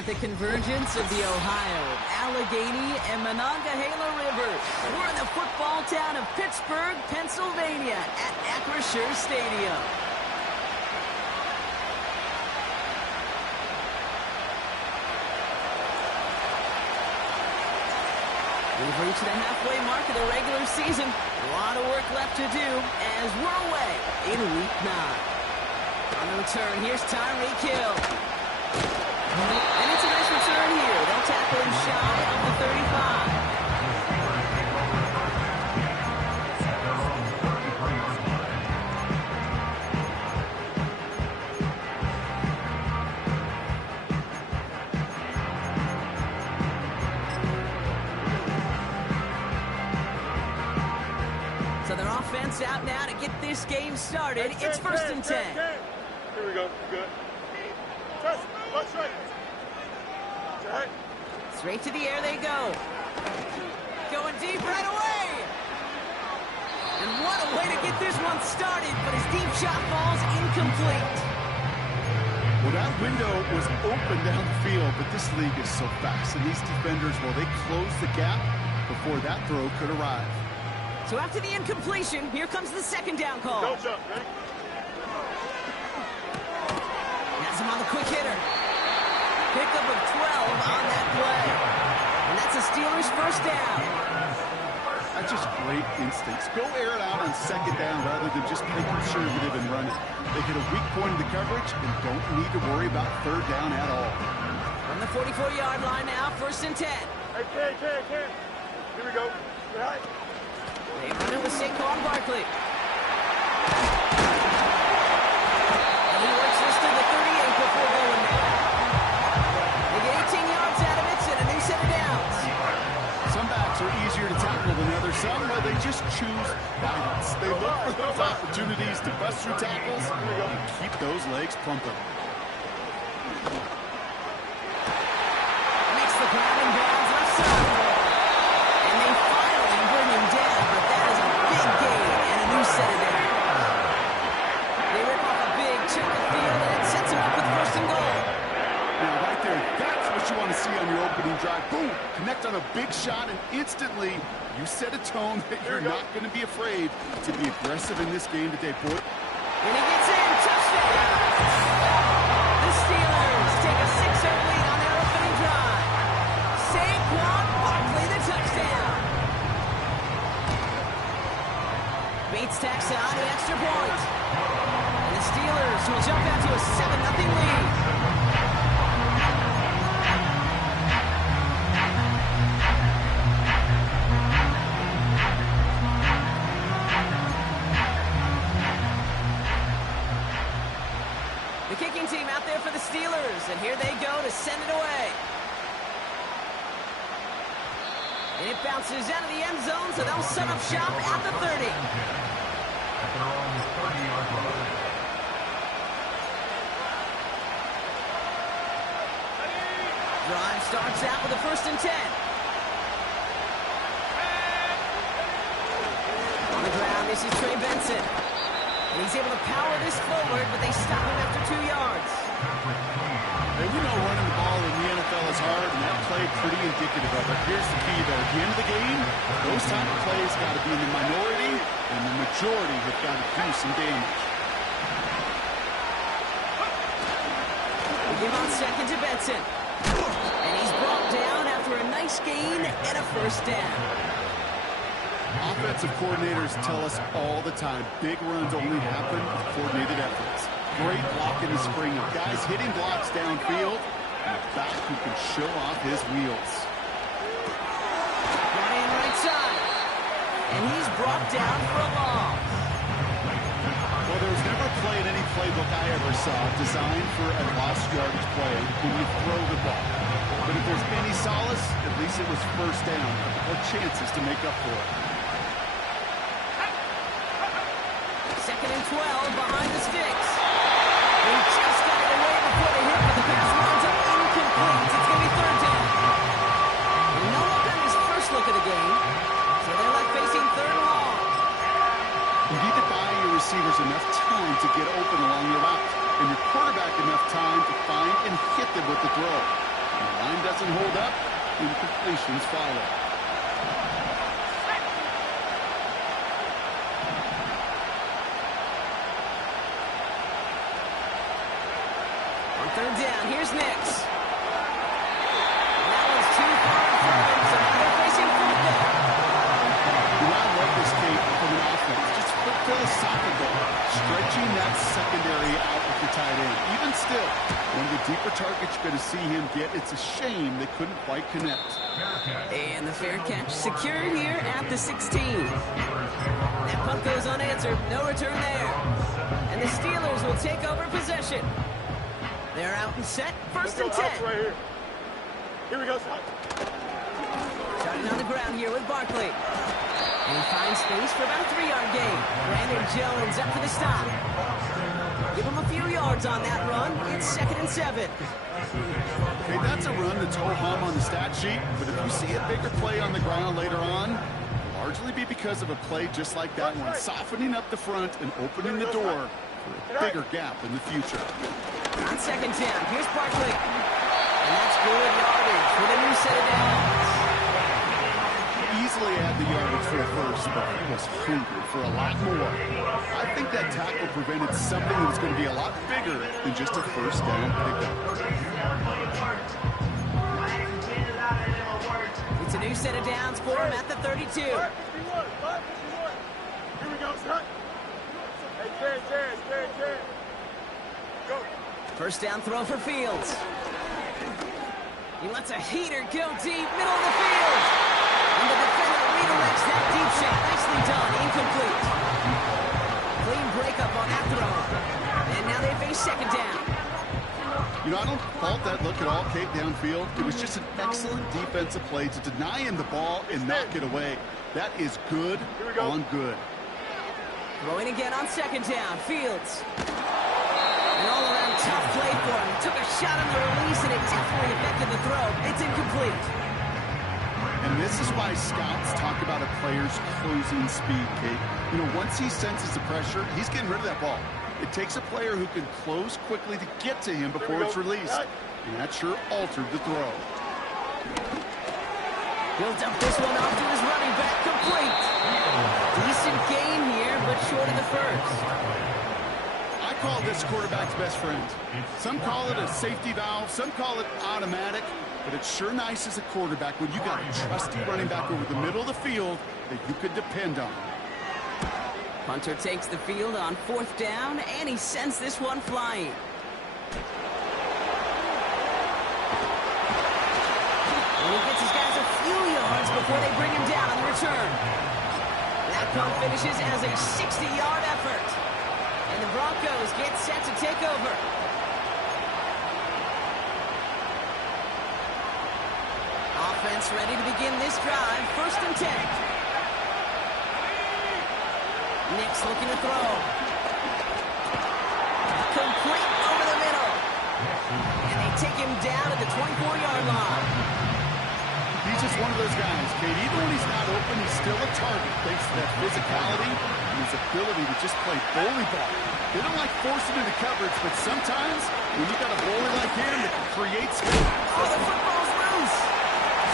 At the convergence of the Ohio, Allegheny, and Monongahela Rivers, we're in the football town of Pittsburgh, Pennsylvania, at Acrisure Stadium. We've reached the halfway mark of the regular season. A lot of work left to do as we're away in Week 9. On the return, here's Tyreek Hill. And it's a nice return here. They'll tackle him shy of the 35. So their offense out now to get this game started. It's 1st and 10. Here we go. Good. Let's right. Straight to the air they go. Going deep right away. And what a way to get this one started, but his deep shot falls incomplete. Well, that window was open down the field, but this league is so fast. And these defenders, well, they closed the gap before that throw could arrive. So after the incompletion, here comes the 2nd down call. Go jump, ready? Has him on the quick hitter. Pickup of 12 on that play. And that's the Steelers' 1st down. That's just great instincts. Go air it out on 2nd down rather than just play conservative and run it. They get a weak point in the coverage and don't need to worry about 3rd down at all. From the 44-yard line now, 1st and 10. Hey, Ken. Here we go. Right. They run it with Saquon Barkley. And he works this to the 38 before going there. They get 18 yards out of it and a new set of downs. Some backs are easier to tackle than others. Some, well, they just choose violence. They look for those opportunities to bust through tackles and keep those legs pumping. Makes the grab and bounds left side. And they finally bring him down, but that is a big gain and a new set of downs. They rip off a big chunk of field and it sets him up with 1st and goal. Now, right there, that's what you want to see on your opening drive. Boom! Connect on a big shot, and instantly you set a tone that you're not going to be afraid to be aggressive in this game today, boy. And he gets in. Touchdown! The Steelers take a 6-0 lead on their opening drive. Saquon Barkley, the touchdown. Bates tacks on the extra point. And the Steelers will jump out to a 7-0 lead. The kicking team out there for the Steelers, and here they go to send it away. And it bounces out of the end zone, so they'll set up shop at the 30. Drive starts out with a 1st and 10. On the ground, this is Trey Benson. And he's able to power this forward, but they stop him after 2 yards. And we know running the ball in the NFL is hard, and that play pretty indicative of it. Here's the key, though. At the end of the game, those type of plays got to be in the minority, and the majority have got to do some damage. We give on 2nd to Benson. And he's brought down after a nice gain and a 1st down. Offensive coordinators tell us all the time, big runs only happen with coordinated efforts. Great block in the spring of guys hitting blocks downfield, and a back who can show off his wheels. Brought in right side. And he's brought down for a loss. Well, there was never a play in any playbook I ever saw designed for a lost yardage play when you throw the ball. But if there's any solace, at least it was 1st down, or chances to make up for it. 2nd and 12 behind the sticks. He just got it away before the hit, but the pass winds up incomplete. It's going to be 3rd down. And no look on his first look of the game, so they're left facing 3rd and long. You need to buy your receivers enough time to get open along your route, and your quarterback enough time to find and hit them with the throw. line doesn't hold up, incompletions follow. On third down, here's Nix. That one's too far in front of him, so now they're facing fourth down. I love this game from an offense. Just philosophical, stretching that secondary out with your tight end. Even still, one of the deeper targets you're going to see him get, it's a shame they couldn't quite connect. And the fair catch secured here at the 16. That punt goes unanswered. No return there. And the Steelers will take over possession. They're out and set. First and 10. Right here. Here we go, son. Starting on the ground here with Barkley. And he finds space for about a 3-yard gain. Brandon Jones up for the stop. Give him a few yards on that run. It's 2nd and 7. Okay, that's a run that's ho-hum on the stat sheet, but if you see a bigger play on the ground later on, it'll largely be because of a play just like that one, softening up the front and opening the door for a bigger gap in the future. On 2nd down, here's Barkley. And that's good yardage with a new set of downs. Easily had the yardage for a first, but he was hungry for a lot more. I think that tackle prevented something that was going to be a lot bigger than just a first down pickup. It's a new set of downs for him at the 32. 551. Here we go, son. Hey, Jared. Go. First down throw for Fields. He lets a heater go deep, middle of the field. And the defender redirects that deep shot. Nicely done, incomplete. Clean breakup on that throw. And now they face 2nd down. You know, I don't fault that look at all, Kate, downfield. It was just an excellent defensive play to deny him the ball and knock it away. That is good on good. Throwing again on 2nd down, Fields. An all-around tough play for him. Took a shot on the release, and it definitely affected the throw. It's incomplete. And this is why scouts talk about a player's closing speed, Kate. You know, once he senses the pressure, he's getting rid of that ball. It takes a player who can close quickly to get to him before it's released. And that sure altered the throw. Built up this one off to his running back, complete. Decent gain here, but short of the first. I call this quarterback's best friend. Some call it a safety valve, some call it automatic, but it's sure nice as a quarterback when you got a trusty running back over the middle of the field that you could depend on. Hunter takes the field on 4th down, and he sends this one flying. And he gets his guys a few yards before they bring him down on the return. That punt finishes as a 60-yard effort. And the Broncos get set to take over. Offense ready to begin this drive. 1st and 10. Nix looking to throw. Complete over the middle. And they take him down at the 24-yard line. He's just one of those guys, Kate. Even when he's not open, he's still a target thanks to that physicality and his ability to just play bully ball. They don't like forcing into coverage, but sometimes when you got a bully like him that can create space. Oh, the football's loose.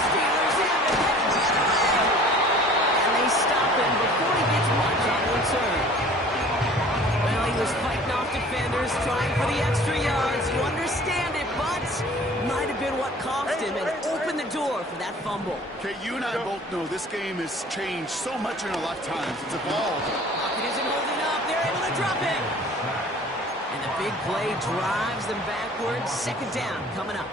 Steelers have it headed the other way. And they stop him before he gets much on the return. Well, he was fighting off defenders, trying for the extra yards. You understand it, but might have been what cost him and opened the door for that fumble. Okay, you and I both know this game has changed so much in our lifetimes. It's evolved. Pocket isn't holding up. They're able to drop him. And the big play drives them backwards. 2nd down coming up.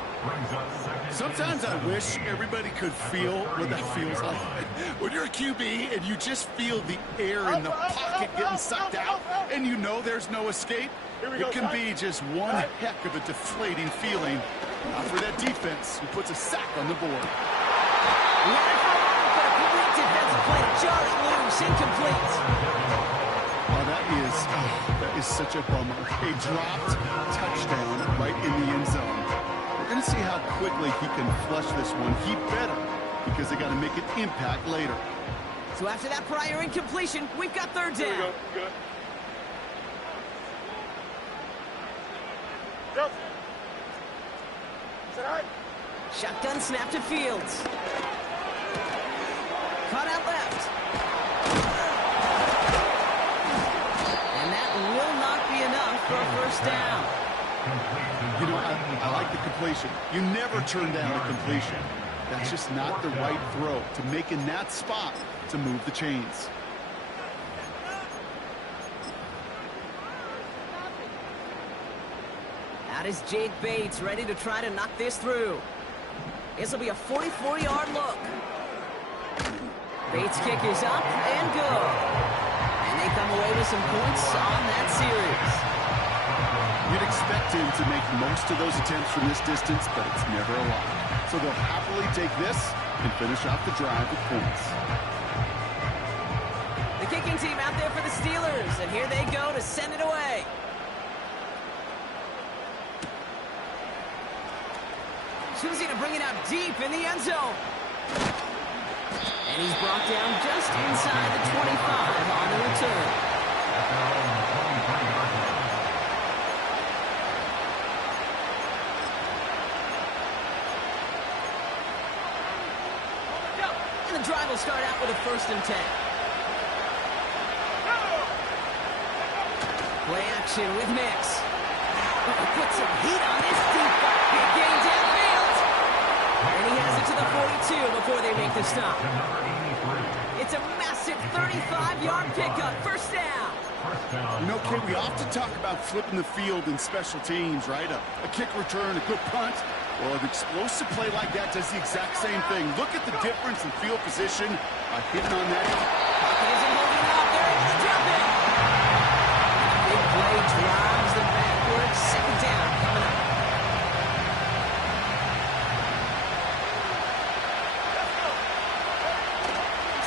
Sometimes I wish everybody could feel what that feels like. When you're a QB and you just feel the air in the pocket getting sucked out and you know there's no escape, it can be just one heck of a deflating feeling. For that defense who puts a sack on the board. He had it for a moment, but a complete defensive play to Charlie loose, incomplete. Oh, that is such a bummer. A dropped touchdown right in the end zone. We're going to see how quickly he can flush this one. He better, because they got to make an impact later. So after that prior incompletion, we've got 3rd down. Here we go. Good. Go. Is that right? Shotgun snap to Fields. Cut out left. And that will not be enough for a first down. You know, I like the completion. You never turn down a completion. That's just not the right throw to make in that spot to move the chains. Out is Jake Bates, ready to try to knock this through. This will be a 44-yard look. Bates' kick is up and good. And they come away with some points on that series. You'd expect him to make most of those attempts from this distance, but it's never a lot. So they'll happily take this and finish off the drive with points. The kicking team out there for the Steelers, and here they go to send it away. Choosing to bring it out deep in the end zone. And he's brought down just inside the 25 on the return. And the drive will start out with a 1st and 10. Play action with Mix. Put some heat on this deep ball. Big gain downfield. And he has it to the 42 before they make the stop. It's a massive 35-yard pickup. First down. You know, Kate, we often talk about flipping the field in special teams, right? A kick return, a good punt. Well, an explosive play like that does the exact same thing. Look at the difference in field position by hitting on that. Pocket isn't holding up. They're able to jump it. Big play drives them backwards. 2nd down coming up.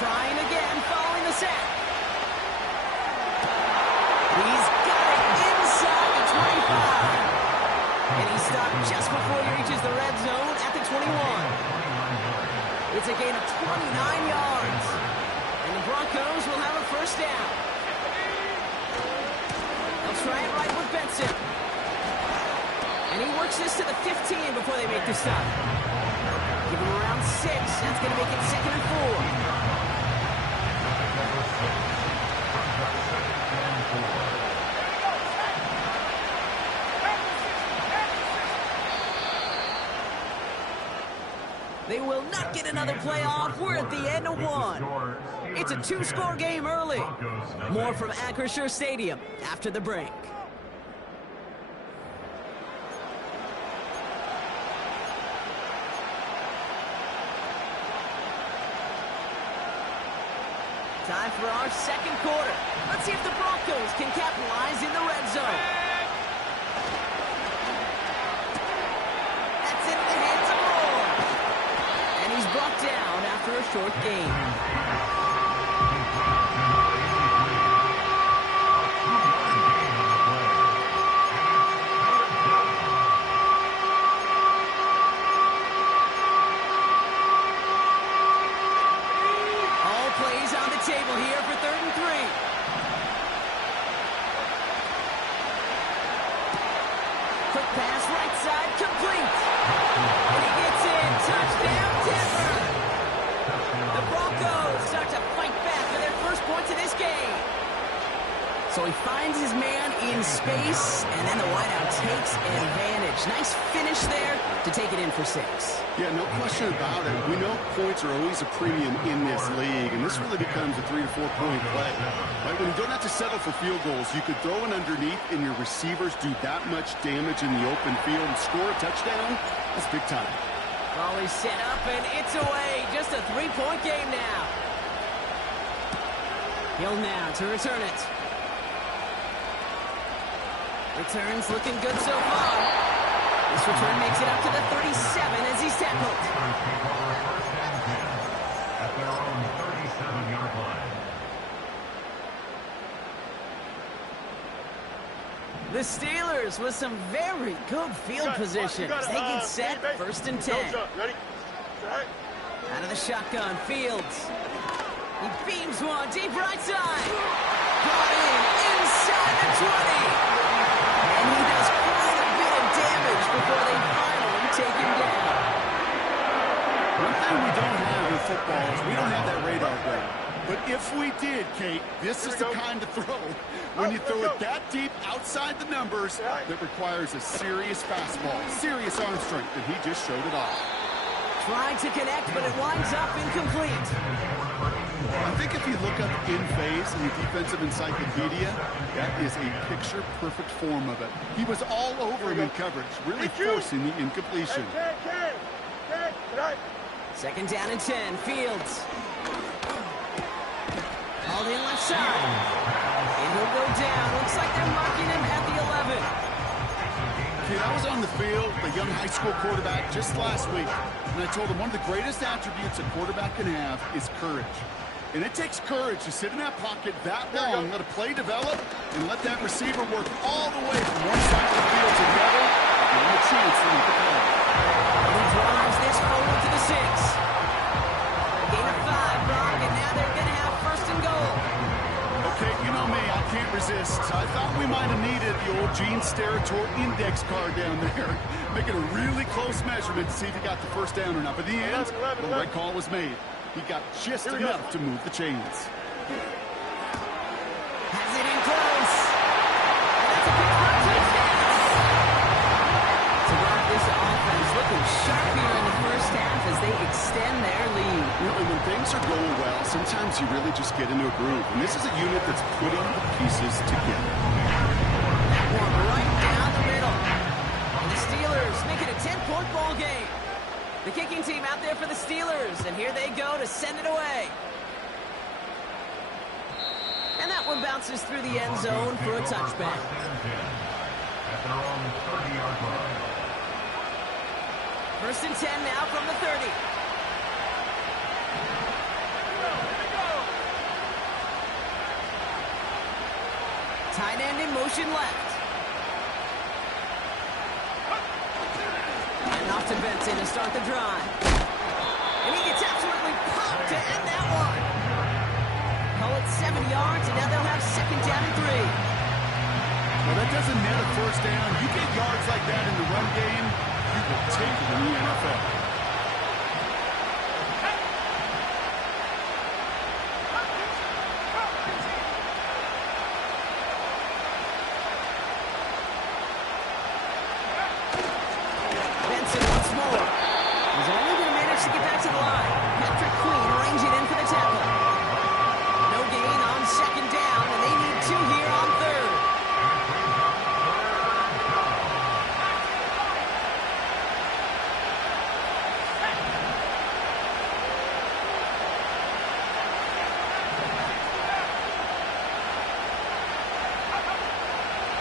Trying again, following the sack. He's got it inside the 25. And he stopped just before he reaches the red zone at the 21. It's a gain of 29 yards. And the Broncos will have a first down. They'll try it right with Benson. And he works this to the 15 before they make the stop. Give him around 6. That's going to make it 2nd and 4. They will not get another play off. We're at the end of 1. It's a 2-score game early. More from Acrisure Stadium after the break. Time for our 2nd quarter. Let's see if the Broncos can capitalize in the red zone. That's in the hands of Moore. And he's brought down after a short gain. Table here for 3rd and 3. Quick pass right side, complete. And he gets in. Touchdown, Denver. The Broncos start to fight back for their first points of this game. So he finds his man in space, and then the wideout takes advantage. Nice finish there to take it in for 6. Yeah, no question about it. We know points are always a premium in this league, and this really becomes a 3 to 4 point play. Right? When you don't have to settle for field goals, you could throw it underneath, and your receivers do that much damage in the open field and score a touchdown. That's big time. Ball is set up, and it's away. Just a 3-point game now. Hill now to return it. Returns looking good so far. This return makes it up to the 37 as he's tackled. At their own 37-yard line. The Steelers with some very good field positions. They get set 1st and 10. Ready? Right. Out of the shotgun, Fields. He beams one deep right side. Brought in inside the 20. And he does quite a bit of damage before they finally take him down. One thing we don't have in football is we don't have that radar gun. But if we did, Kate, this is the kind of throw, when you throw it that deep outside the numbers, that requires a serious fastball, serious arm strength, and he just showed it off. Trying to connect, but it winds up incomplete. I think if you look up in phase in the defensive encyclopedia, that is a picture-perfect form of it. He was all over him in coverage, really forcing the incompletion. Second down and 10, Fields. Called in left side. And he'll go down. Looks like they're marking him at the 11. Kid, I was on the field, the young high school quarterback, just last week, and I told him one of the greatest attributes a quarterback can have is courage. And it takes courage to sit in that pocket that long, let a play develop, and let that receiver work all the way from one side of the field to the other, and give him a chance to make the play. He drives this forward to the 6. Gain of 5, Brock, and now they're going to have first and goal. Okay, you know me, I can't resist. I thought we might have needed the old Gene Steratore index card down there, making a really close measurement to see if he got the first down or not. But in the end, the right call was made. He got just enough to move the chains. Has it in close. And that's a big run touchdown. To wrap this offense looking sharp here in the first half as they extend their lead. You know, when things are going well, sometimes you really just get into a groove. And this is a unit that's putting the pieces together. That one right down the middle. And the Steelers make it a 10-point ball game. The kicking team out there for the Steelers, and here they go to send it away. And that one bounces through the end zone for a touchback. At their own 30-yard line. First and 10 now from the 30. Tight end in motion left. And off to Benson to start the drive. And he gets absolutely popped to end that one. Call it 7 yards, and now they'll have second down and 3. Well, that doesn't net a first down. You get yards like that in the run game, you will take it in the NFL. Benson once more. He's only going to manage to get back to the line. Patrick Queen arranging in for the tackle. No gain on second down, and they need 2 here on third.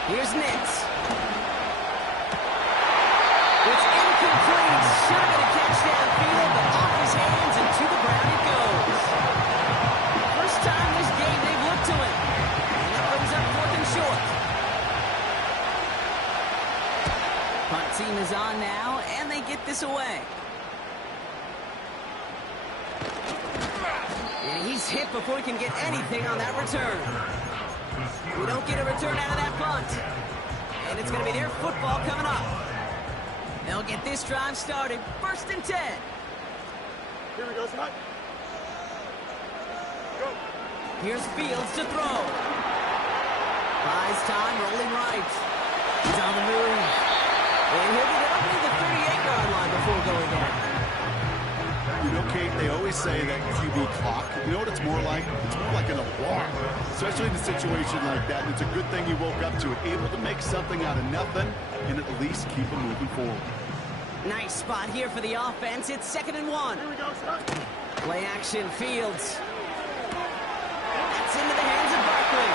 Here's Nix. It's incomplete. Should have been a catch downfield, but off his hands and to the ground it goes. First time this game they've looked to him. And that brings up 4th and short. Punt team is on now, and they get this away. And he's hit before he can get anything on that return. We don't get a return out of that punt. And it's going to be their football coming up. They'll get this drive started. First and 10. Here we go, son. Go. Here's Fields to throw. Buys time, rolling right. He's on the move. And he'll get up to the 38-yard line before going down. You know, Kate, they always say that QB clock, you know what it's more like? It's more like an alarm, especially in a situation like that. And it's a good thing you woke up to it, able to make something out of nothing and at least keep them moving forward. Nice spot here for the offense. It's 2nd and 1. Here we go, son. Play action, Fields. That's into the hands of Barkley.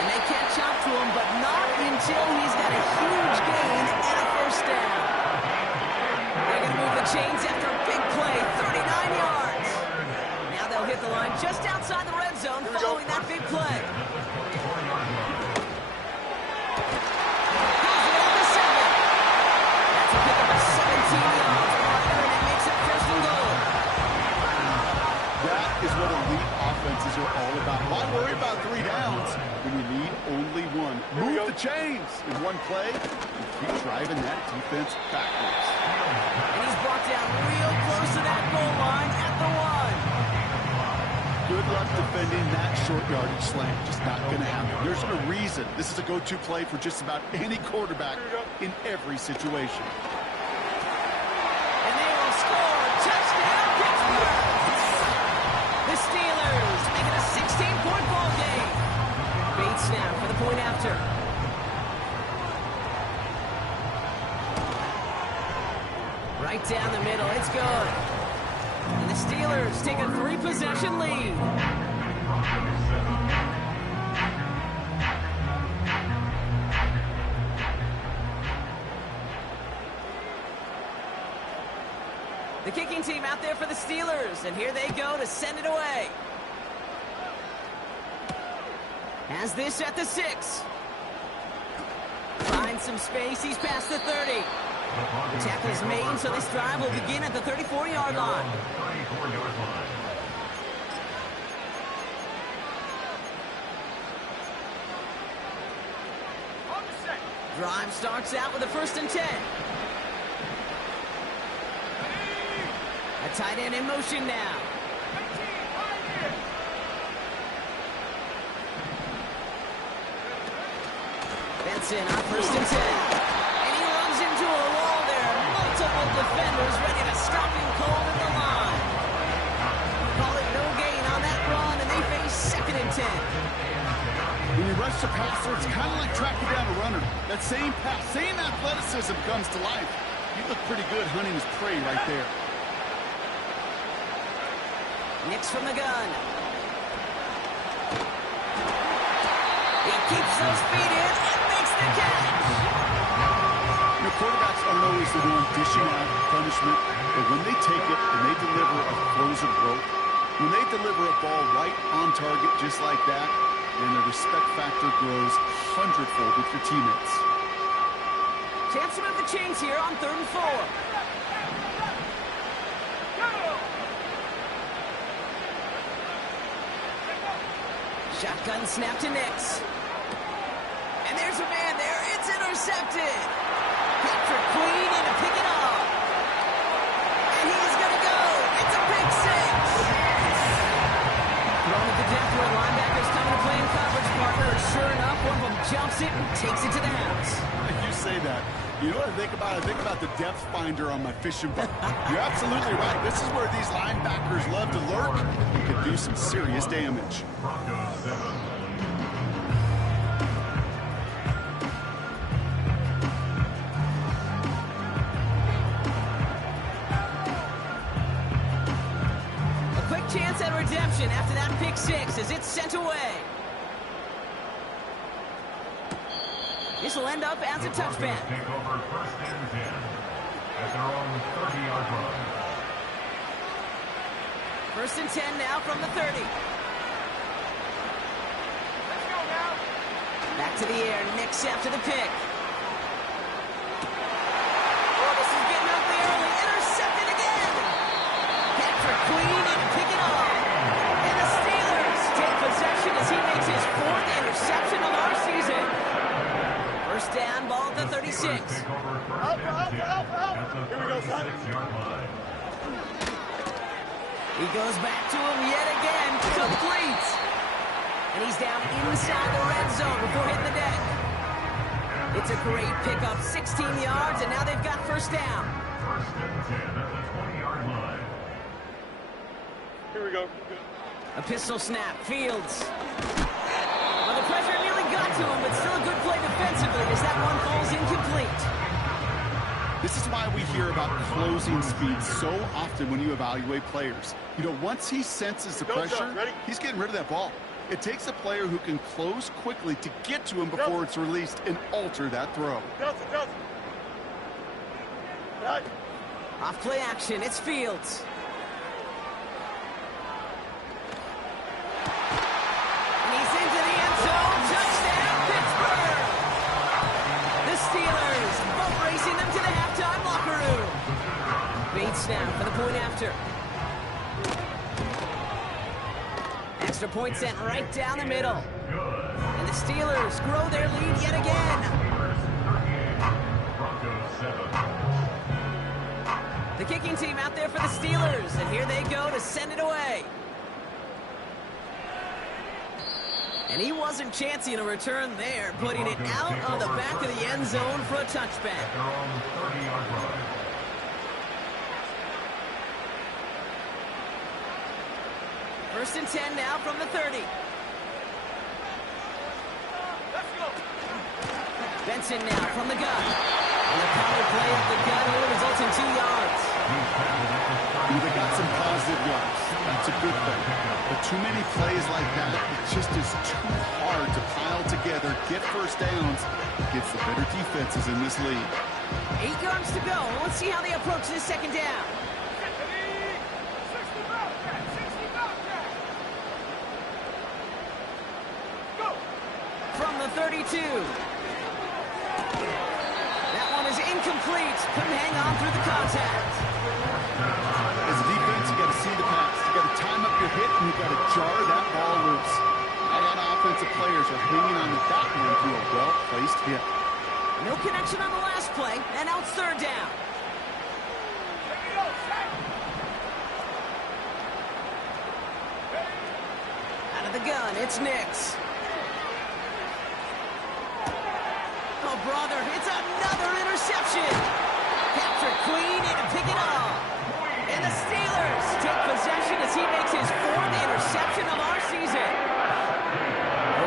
And they catch up to him, but not until he's got a huge gain and a first down. They're going to move the chains after a big play, 39 yards. Now they'll hit the line just outside the red zone following that big play. Pulls it over 7. That's a pickup of 17 yards. And it makes it first and goal. That is what elite offense defenses are all about. Why worry about 3 downs when you need only 1? Move the chains in one play and keep driving that defense backwards. And he's brought down real close to that goal line at the 1. Good luck defending that short yardage slant. Just not going to happen. There's a reason this is a go-to play for just about any quarterback in every situation. And they will score. Touchdown, Pittsburgh! The Steelers make it a 16-point ball game. Bait snap for the point after. Right down the middle. It's good. And the Steelers take a 3-possession lead. The kicking team out there for the Steelers, and here they go to send it away. Has this at the 6. Finds some space, he's past the 30. The tackle is made, so this drive will begin at the 34-yard line. Drive starts out with a 1st and 10. A tight end in motion now. Benson on 1st and 10. And he runs into a wall there. Multiple defenders ready to stop him cold at the line. Call it no gain on that run, and they face 2nd and 10. When you rush the passer, it's kind of like tracking down a runner. That same pass, same athleticism comes to life. You look pretty good hunting his prey right there. Nix from the gun. He keeps those feet in and makes the catch. You know, quarterbacks aren't always the one dishing out punishment, but when they take it and they deliver a frozen rope, when they deliver a ball right on target just like that, then the respect factor grows 100-fold with your teammates. Chance to move the chains here on 3rd and 4. Shotgun snap to Nix. And there's a man there. It's intercepted. Patrick Queen in to pick it up. And he's going to go. It's a pick 6. Thrown at the depth where linebackers coming to play in coverage, partner. Sure enough, one of them jumps it and takes it to the house. You say that. You know what I think about? I think about the depth finder on my fishing boat. You're absolutely right. This is where these linebackers love to lurk and can do some serious damage. Broncos 7. A quick chance at redemption after that pick 6 as it's sent away. This will end up as a touchback. Take over 1st and 10 at their own 30-yard line. 1st and 10 now from the 30. Let's go now. Back to the air. Nix after the pick. Oh, this is getting ugly early. Intercepted again. Patrick Queen in to pick it up. And the Steelers take possession as he makes his 4th interception of our season. 1st down, ball at the 36. Take over 1st and 10 at the 36-yard line. He goes back to him yet again, complete. And he's down inside the red zone before hitting the deck. It's a great pickup, 16 yards, and now they've got 1st down. 1st and 10 at the 20-yard line. Here we go. A pistol snap, Fields. Well, the pressure nearly got to him, but still a good play defensively as that one falls incomplete. This is why we hear about closing speed so often when you evaluate players. You know, once he senses the pressure, he's getting rid of that ball. It takes a player who can close quickly to get to him before it's released and alter that throw. Off play action, it's Fields. And he's into the end zone. Touchdown, Pittsburgh! The Steelers boat racing them to the halftime locker room. Bates now for the point after. Extra point sent right down the middle. And the Steelers grow their lead yet again. Broncos 7. The kicking team out there for the Steelers, and here they go to send it away. And he wasn't chancing a return there, putting it out of the back of the end zone for a touchback. Their own 30-yard line. First and 10 now from the 30. Benson now from the gun. And the power play at the gun here results in 2 yards. They got some positive yards. That's a good thing. But too many plays like that, it just is too hard to pile together, get first downs against the better defenses in this league. 8 yards to go. Let's see how they approach this second down. From the 32. That one is incomplete. Couldn't hang on through the contact. As a defense, you got to see the pass. You got to time up your hit, and you got to jar that ball loose. A lot of offensive players are hanging on to that one to a well-placed hit. No connection on the last play, and now it's third down. Out of the gun, it's Nix. Oh, brother, it's another interception. Patrick Queen in to pick it up. And the Steelers take possession as he makes his 4th interception of our season.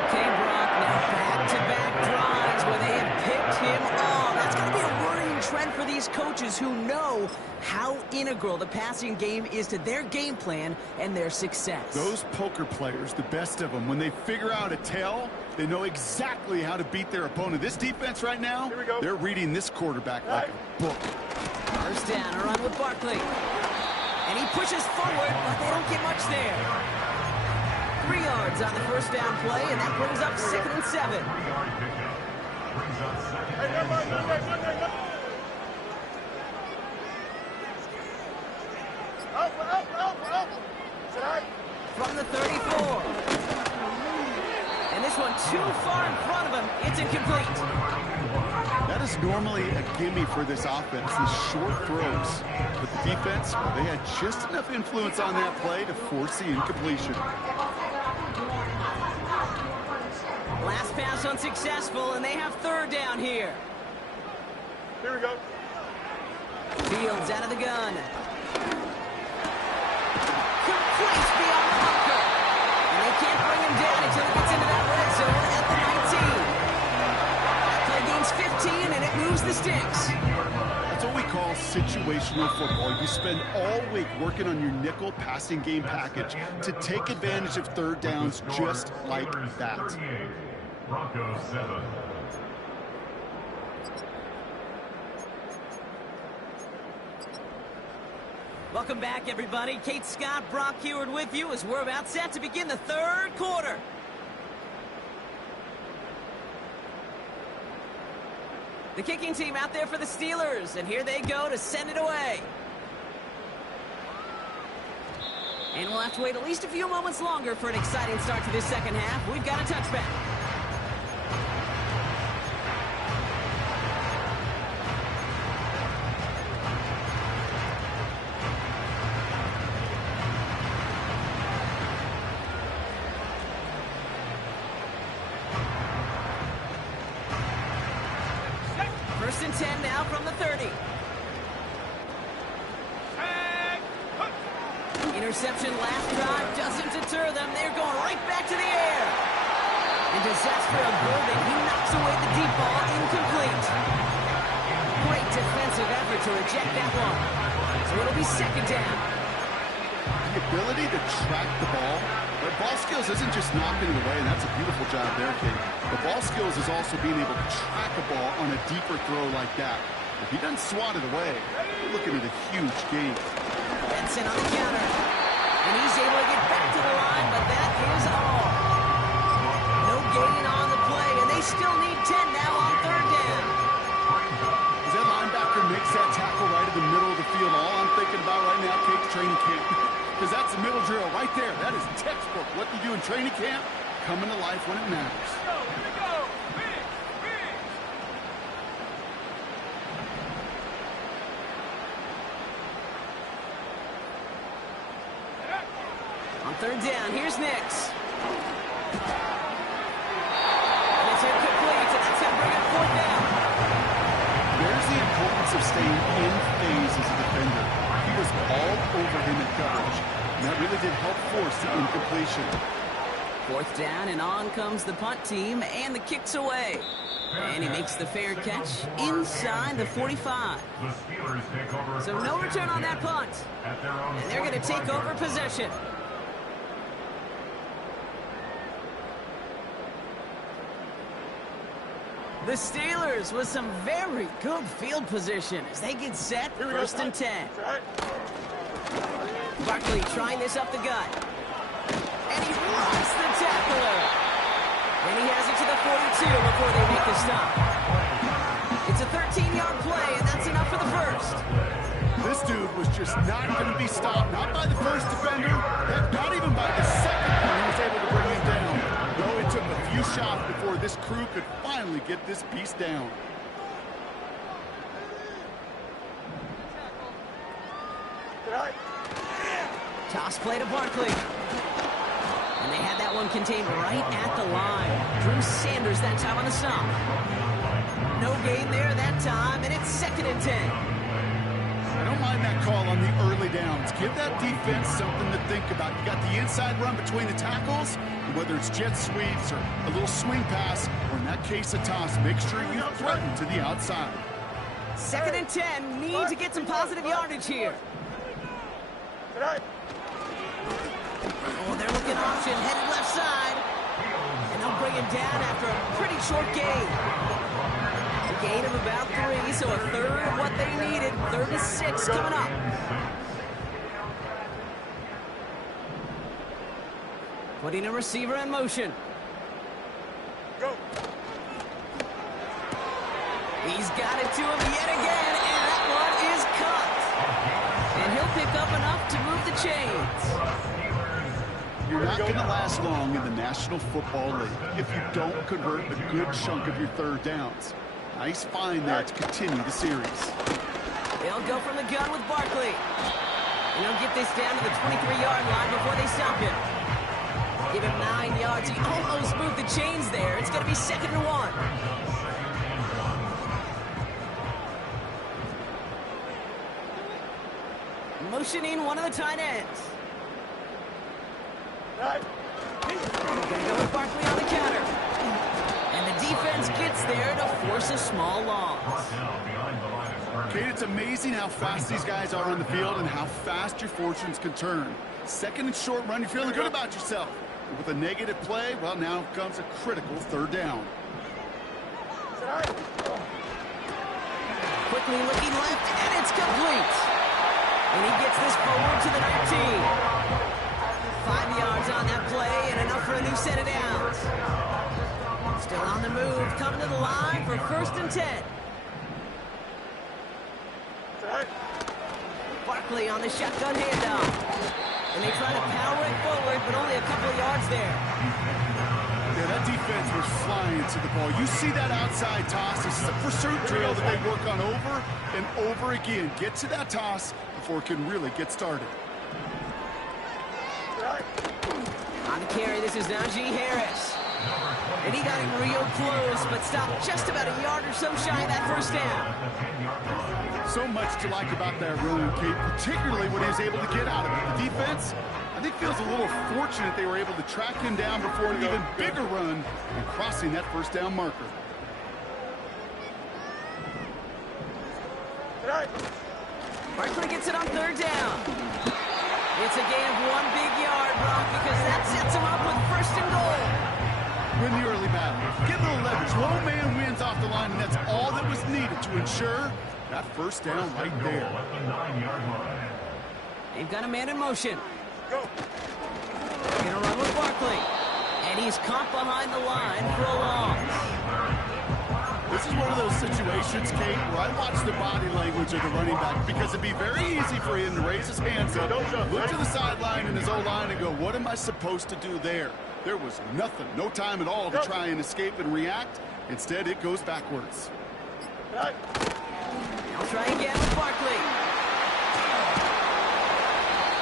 Okay, Brock, now back-to-back drives where they have picked him off. That's going to be a worrying trend for these coaches who know how integral the passing game is to their game plan and their success. Those poker players, the best of them, when they figure out a tell, they know exactly how to beat their opponent. This defense right now, they're reading this quarterback like a book. First down, a run with Barkley. And he pushes forward, but they don't get much there. 3 yards on the first down play, and that brings up 2nd and 7. 3-yard pickup. Brings up 2nd and 7. From the 34. And this one too far in front of him. It's incomplete. That is normally a gimme for this offense, these short throws. But the defense, well, they had just enough influence on that play to force the incompletion. Last pass unsuccessful, and they have third down here. Here we go. Fields out of the gun. Complete beyond the bunker. And they can't bring him down until he gets into that red zone at the 19. Play gains 15, and it moves the sticks. That's what we call situational football. You spend all week working on your nickel passing game package to take advantage of third downs just like that. Broncos 7. Welcome back, everybody. Kate Scott, Brock Heward with you as we're about set to begin the third quarter. The kicking team out there for the Steelers, and here they go to send it away. And we'll have to wait at least a few moments longer for an exciting start to this second half. We've got a touchback. First and 10 now from the 30. Interception last drive doesn't deter them. They're going right back to the air. And disaster averted. He knocks away the deep ball, incomplete. Great defensive effort to reject that one. So it'll be second down. The ability to track the ball. But ball skills isn't just knocking it away, and that's a beautiful job there, Kate. The ball skills is also being able to track a ball on a deeper throw like that. If he doesn't swat it away, we're looking at a huge gain. Benson on the counter. And he's able to get back to the line, but that is all. No gain on the play, and they still need 10 now on third down. As that linebacker makes that tackle right in the middle of the field, all I'm thinking about right now, Kate's training camp. The because that's a middle drill right there. That is textbook. What you do in training camp, coming to life when it matters. On third down, here's Nix. And it's incomplete, and that's going to bring up fourth down. There's the importance of staying in phase as a defender. He was all over him in coverage, and that really did help force the incompletion. Fourth down, and on comes the punt team, and the kick's away. And he makes the fair catch inside the 45. So no return on that punt. And they're going to take over possession. The Steelers with some very good field position as they get set, first and 10. Barkley trying this up the gut. And he rocks the tackler. And he has it to the 42 before they make the stop. It's a 13-yard play, and that's enough for the first. This dude was just not going to be stopped, not by the first defender, not even by the second when he was able to bring him down. No, it took a few shots before this crew could finally get this beast down. Toss play to Barkley. And they had that one contained right at the line. Drew Sanders that time on the stop. No gain there that time, and it's second and 10. I don't mind that call on the early downs. Give that defense something to think about. You got the inside run between the tackles, and whether it's jet sweeps or a little swing pass, or in that case a toss, make sure you threaten to the outside. Second and 10, need to get some positive yardage here. Oh, they're looking option, headed left side. And they'll bring him down after a pretty short gain. A gain of about 3, so a third of what they needed. 3rd and 6 coming up. Putting a receiver in motion. Go. He's got it to him yet again, and that one is cut. And he'll pick up enough to move the chains. You're not going to last long in the National Football League if you don't convert a good chunk of your third downs. Nice find there to continue the series. They'll go from the gun with Barkley. And he'll get this down to the 23-yard line before they stop him. Give him 9 yards. He almost moved the chains there. It's going to be 2nd and 1. Motioning one of the tight ends. Going to go with Barkley on the counter. And the defense gets there to force a small loss. Kate, it's amazing how fast these guys are on the field and how fast your fortunes can turn. Second and short run, you're feeling good about yourself. But with a negative play, well, now comes a critical third down. Quickly looking left, and it's complete. And he gets this forward to the 19. 5 yards on that play, and enough for a new set of downs. Still on the move, coming to the line for 1st and 10. Barkley on the shotgun handoff. And they try to power it forward, but only a couple of yards there. Yeah, that defense was flying to the ball. You see that outside toss. This is a pursuit drill that they work on over and over again. Get to that toss before it can really get started. On the carry, this is Najee Harris. And he got him real close, but stopped just about a yard or so shy of that first down. So much to like about that run, Kate, particularly when he was able to get out of it. The defense, I think, feels a little fortunate they were able to track him down before an even bigger run and crossing that first down marker. Barkley gets it on 3rd down. It's a gain of 1 big yard, Brock, because that sets him up with 1st and goal. Win the early battle. Get a little leverage. Low man wins off the line, and that's all that was needed to ensure that first down right there. They've got a man in motion. They're going to run with Barkley. And he's caught behind the line for a loss. This is one of those situations, Kate, where I watch the body language of the running back because it'd be very easy for him to raise his hands up, look to the sideline in his O-line and go, what am I supposed to do there? There was nothing, no time at all to try and escape and react. Instead, it goes backwards. I'll try again with Barkley.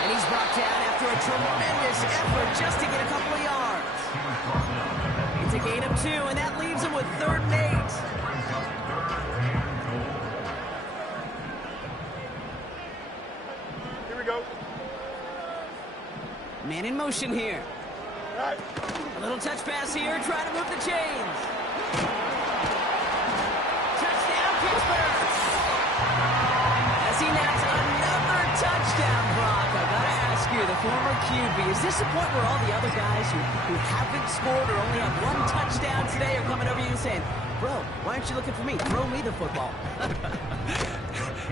And he's brought down after a tremendous effort just to get a couple of yards. It's a gain of 2, and that leaves him with 3rd and 8. Here we go. Man in motion here. Right. A little touch pass here, trying to move the chains. Touchdown, Pittsburgh. As he nets another touchdown, Brock. I gotta ask you, the former QB, is this a point where all the other guys who haven't scored or only have 1 touchdown today are coming over you and saying, bro, why aren't you looking for me? Throw me the football.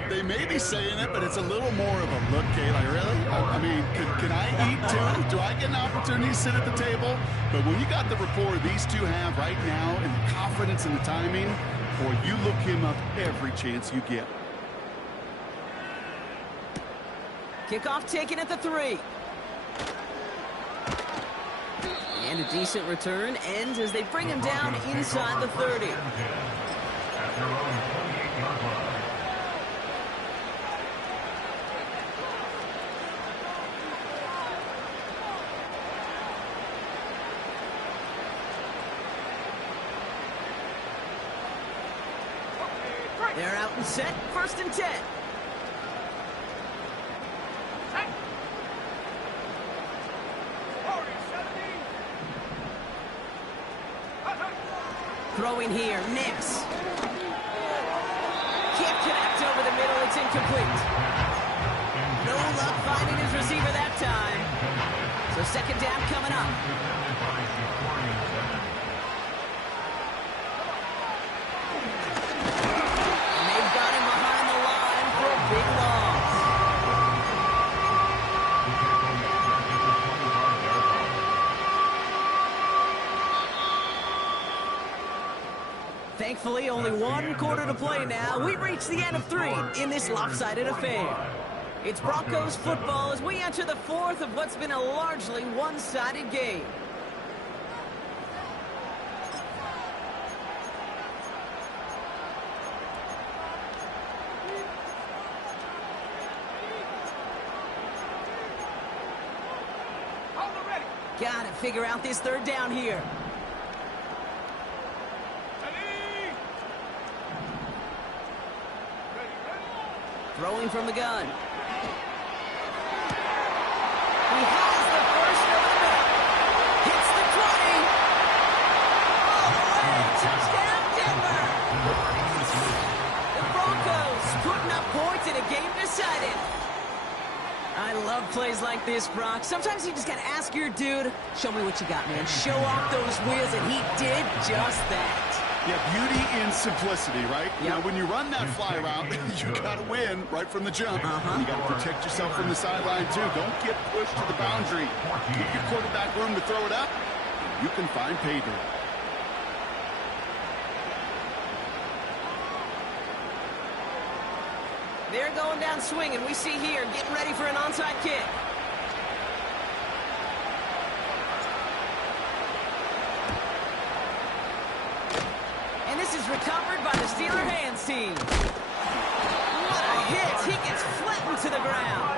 They may be saying it, but it's a little more of a look, Kate. Like, really? I mean, can I eat too? Do I get an opportunity to sit at the table? But when you got the rapport these two have right now and the confidence and the timing, boy, you look him up every chance you get. Kickoff taken at the 3. And a decent return ends as they bring him down inside the 30. They're out and set, 1st and 10. Throwing here, Nix. Can't connect over the middle, it's incomplete. No luck finding his receiver that time. So 2nd down coming up. And they've got him behind the line for a big loss. Thankfully, only 1 quarter to play now. We've reached the end of 3 in this lopsided affair. It's Broncos football as we enter the 4th of what's been a largely one-sided game. Got to figure out this 3rd down here. Throwing from the gun. He has the first over the middle. Hits the 20. All the way. Touchdown, Denver. The Broncos putting up points in a game decided. I love plays like this, Brock. Sometimes you just got to ask your dude, show me what you got, man. Show off those wheels, and he did just that. Yeah, beauty in simplicity, right? Yep. Now, when you run that fly route, you got to win right from the jump. You got to protect yourself from the sideline, too. Don't get pushed to the boundary. Give your quarterback room to throw it up. You can find pay dirt. They're going down swinging. We see here, getting ready for an onside kick. And this is recovered by the Steeler hands team. What a hit. He gets flattened to the ground.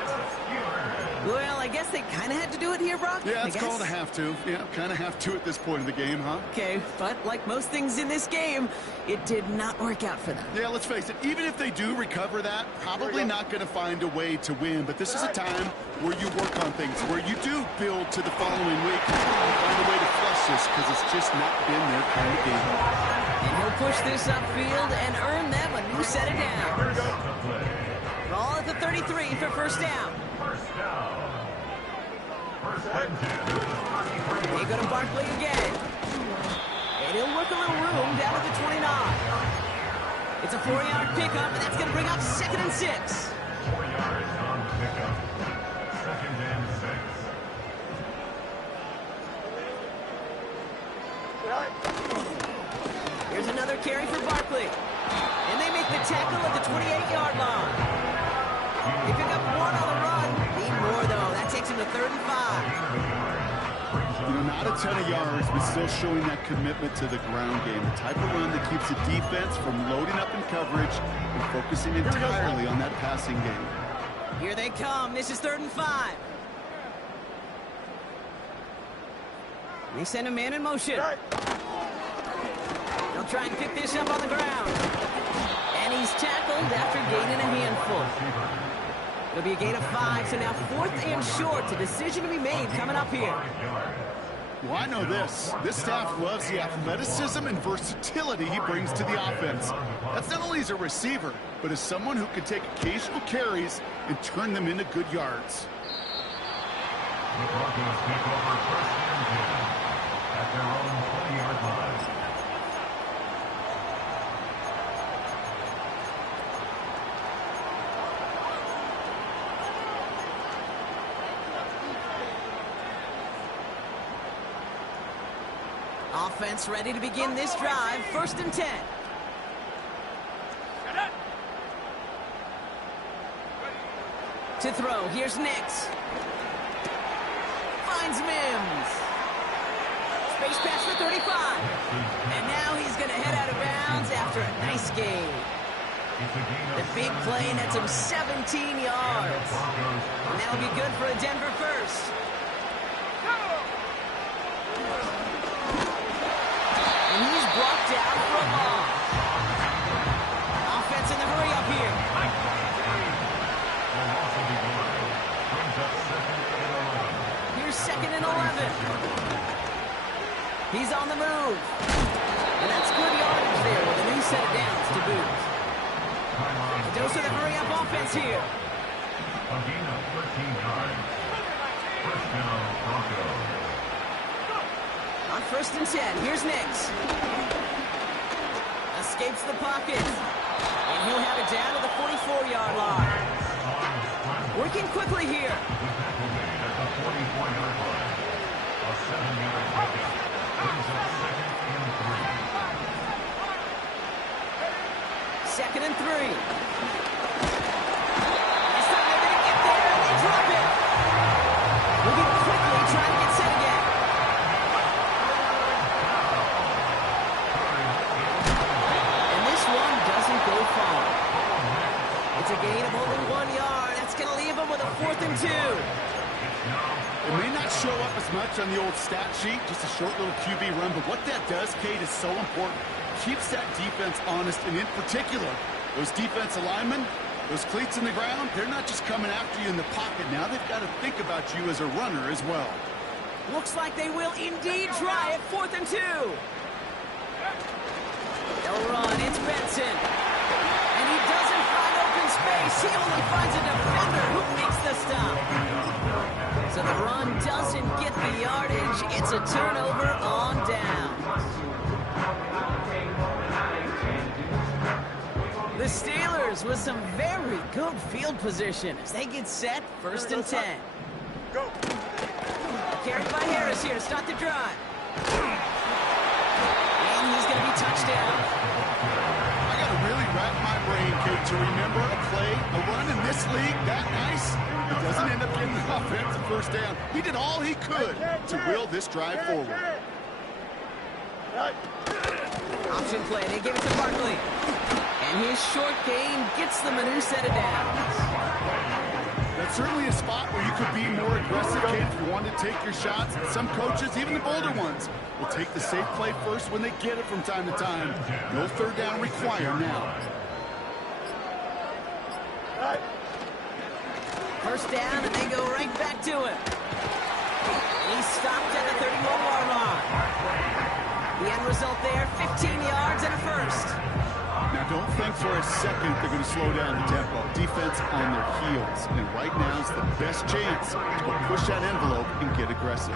Well, I guess they kind of had to do it here, Brock. Yeah, it's called a have to. Yeah, kind of have to at this point in the game, huh? Okay, but like most things in this game, it did not work out for them. Yeah, let's face it, even if they do recover that, probably not going to find a way to win. But this is a time where you work on things, where you do build to the following week and find a way to flush this because it's just not been their kind of game. And he'll push this upfield and earn them a new set of downs. Ball at the 33 for 1st down. They go to Barkley again. And he'll work a little room down to the 29. It's a 4-yard pickup, and that's going to bring up 2nd and 6. 4 yards on the pickup. 2nd and 6. Here's another another carry for Barkley. And they make the tackle at the 28-yard line. They pick up one on the run. Need more, though. That takes him to 3rd and 5. You know, not a ton of yards, but still showing that commitment to the ground game. The type of run that keeps the defense from loading up in coverage and focusing entirely on that passing game. Here they come. This is 3rd and 5. They send a man in motion. They'll try and pick this up on the ground. And he's tackled after gaining a handful. It'll be a gain of 5, so now 4th and short. A decision to be made coming up here. Well, I know this. This staff loves the athleticism and versatility he brings to the offense. That's not only as a receiver, but as someone who can take occasional carries and turn them into good yards. The Broncos take over 1st and 10 at their own 20-yard line. Offense ready to begin this drive. 1st and 10. To throw, here's Nix. Finds Mims. Space pass for 35. And now he's going to head out of bounds after a nice gain. The big play nets him 17 yards. And that'll be good for a Denver first. And he's brought down for a loss. Offense in the hurry up here. Here's 2nd and 11. He's on the move. And that's good yardage there with a new set of downs to boot. A dose of the hurry up offense here. A gain of 13 yards. 1st down, Broncos. On 1st and 10, here's Nix. Escapes the pocket. And he'll have it down to the 44-yard line. Working quickly here. At the 44-yard line. A 7-yard pickup. Brings up 2nd and 3. 2nd and 3. This time they're going to get there and they drop it. Moving quickly, trying to get set again. It's a gain of only 1 yard. That's going to leave him with a 4th and 2. It may not show up as much on the old stat sheet, just a short little QB run, but what that does, Kate, is so important. Keeps that defense honest, and in particular, those defense linemen, those cleats in the ground, they're not just coming after you in the pocket. Now they've got to think about you as a runner as well. Looks like they will indeed try it. 4th and 2. They'll run. It's Benson. And he doesn't find open space. He only finds a defender who makes the stop. So the run doesn't get the yardage. It's a turnover on down. The Steelers with some very good field position as they get set. 1st and 10. Go. Carried by Harris here to start the drive. And he's going to be touchdown. I got to really rack my brain, Kate, to remember a play, a run in this league that nice. It doesn't end up getting the offensive 1st down. He did all he could to will this drive forward. Option play. They give it to Barkley. And his short gain gets them a new set of downs. That's certainly a spot where you could be more aggressive, Kate, if you want to take your shots. Some coaches, even the bolder ones, will take the safe play first when they get it from time to time. No 3rd down required now. 1st down, and they go right back to him. He's stopped at the 31-yard line. The end result there, 15 yards and a 1st. Now, don't think for a second they're going to slow down the tempo. Defense on their heels. And right now is the best chance to go push that envelope and get aggressive.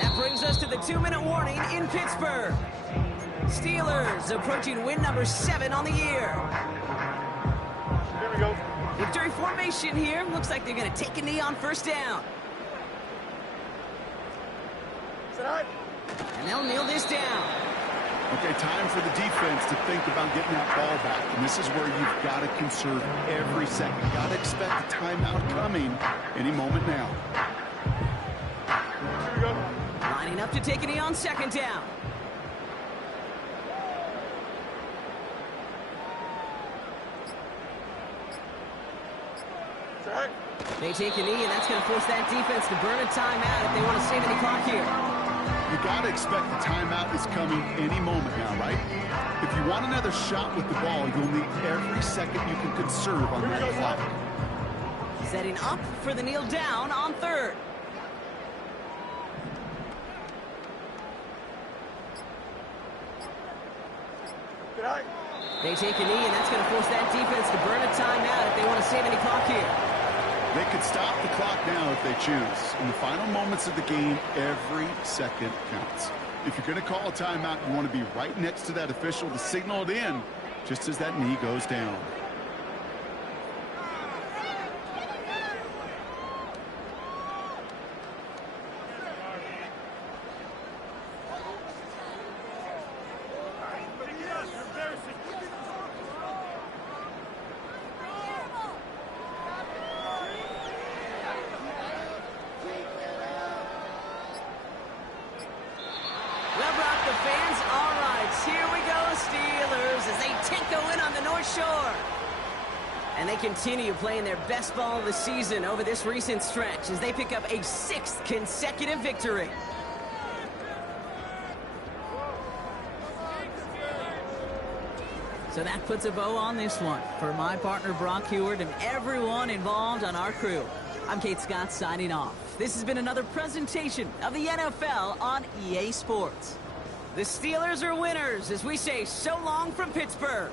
That brings us to the 2-minute warning in Pittsburgh. Steelers approaching win number 7 on the year. Here we go. Victory formation here. Looks like they're going to take a knee on first down. And they'll kneel this down. Okay, time for the defense to think about getting that ball back. And this is where you've got to conserve every second. Got to expect a timeout coming any moment now. Here we go. Lining up to take a knee on second down. Zach. They take a knee, and that's going to force that defense to burn a timeout if they want to save any clock here. You got to expect the timeout is coming any moment now, right? If you want another shot with the ball, you'll need every second you can conserve on that clock. Setting up for the kneel down on third. Good eye. They take a knee, and that's going to force that defense to burn a timeout if they want to save any clock here. They could stop the clock now if they choose. In the final moments of the game, every second counts. If you're going to call a timeout, you want to be right next to that official to signal it in just as that knee goes down. Well, Brock, the fans, all right, here we go, Steelers, as they take a win on the North Shore. And they continue playing their best ball of the season over this recent stretch as they pick up a 6th consecutive victory. So that puts a bow on this one. For my partner, Brock Heward, and everyone involved on our crew, I'm Kate Scott signing off. This has been another presentation of the NFL on EA Sports. The Steelers are winners as we say so long from Pittsburgh.